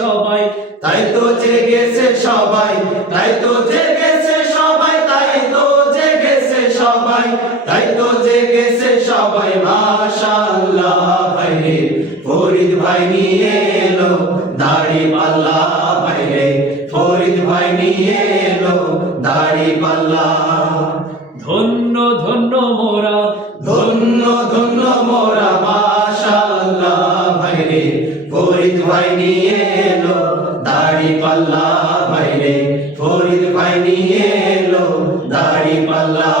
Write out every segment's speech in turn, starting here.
সবাই, তাই তো জেগেছে সবাই, তাই তো জেগেছে সবাই, তাই তো জেগেছে সবাই, তাই তো জেগেছে সবাই। মাশাআল্লাহ ভাইরে ফরিদ ভাই নিয়ে এলো দাড়ি পাল্লা, ভাইরে ফরিদ ভাই নিয়ে এলো দাড়ি পাল্লা। ধন্য ধন্য মোরা, ধন্য ধন্য মোরা মাশাআল্লাহ ভাইরে ফরিদ ভাই নিয়ে এলো দাড়ি পাল্লা, ভাইরে ফরিদ ভাই নিয়ে এলো দাড়ি পাল্লা।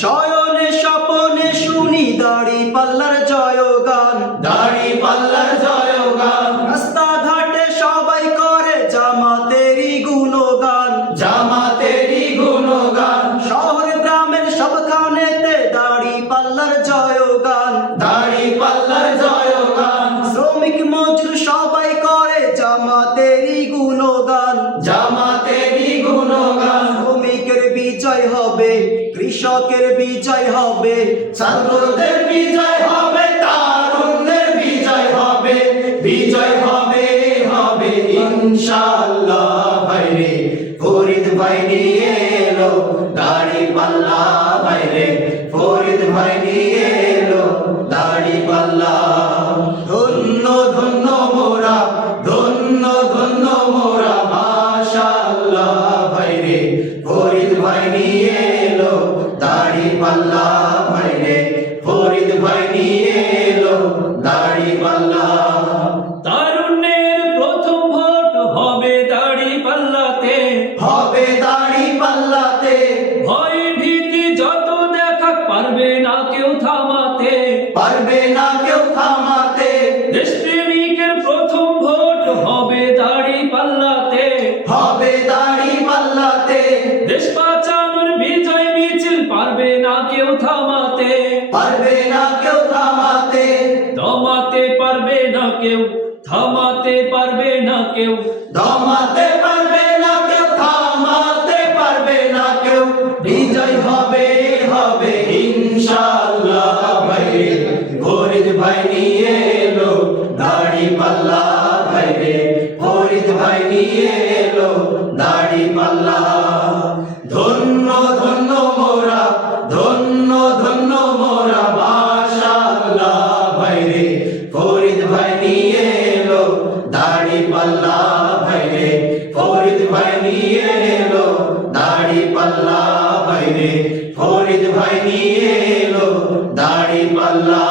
শয়নে স্বপনে শুনি দাড়ি পাল্লার জয়গান, দাড়ি পাল্লার জয়গান, রাস্তাঘাটে সবাই করে জামাতেরই গুণগান, জামাতেরই গুণগান, শহর গ্রামের সবখানেতে দাড়ি পাল্লার জয়গান, দাড়ি পাল্লার জয়গান, শ্রমিক মজদুর সবাই করে জামাতেরই গুণগান, জামাতেরই গুণগান। শ্রমিকের বিজয় হবে, কৃষকের বিজয় হবে, ছাত্রদের বিজয় হবে, তারুণ্যের বিজয় হবে, বিজয় হবে হবে ইনশাআল্লাহ। ভাইরে ফরিদ ভাই নিয়ে এলো দাড়ি পাল্লা, ভাইরে ফরিদ ভাই নিয়ে এলো দাড়ি পাল্লা। ধন্য ধন্য মোরা, ধন্য ধন্য মোরা মাশাআল্লাহ ভাইরে ফরিদ ভাই নিয়ে এলো দাড়ি পাল্লা, ভাইরে ফরিদ ভাই নিয়ে এলো দাড়ি পাল্লা। তারুণ্যের প্রথম ভোট হবে দাড়ি পাল্লাতে, হবে দাড়ি পাল্লাতে, ভয় ভীতি যত দেখা পারবে না কেউ থামাতে, পারবে না কেউ থামাতে। দেশপ্রেমিকের প্রথম ভোট হবে দাড়ি পাল্লাতে, হবে দাড়ি পাল্লাতে, দেশ বাঁচানোর বিজয় মিছিল পারবে না কেউ থামাতে, পারবে না কেউ থামাতে, দমাতে পারবে না কেউ, থামাতে পারবে না কেউ, দমাতে পারবে না কেউ, থামাতে পারবে না কেউ। বিজয় হবে হবে ইনশাআল্লাহ। ভাইরে ফরিদ ভাই নিয়ে এলো দাড়ি পাল্লা, ভাইরে ফরিদ ভাই নিয়ে এলো দাড়ি পাল্লা। ধন্য ধন্য মোরা, ধন্য ধন্য মোরা মাশাআল্লাহ ভাইরে ফরিদ ভাই নিয়ে এলো দাড়ি পাল্লা, ভাইরে ফরিদ ভাই নিয়ে এলো দাড়ি পাল্লা, ভাইরে ফরিদ ভাই নিয়ে এলো দাড়ি পাল্লা।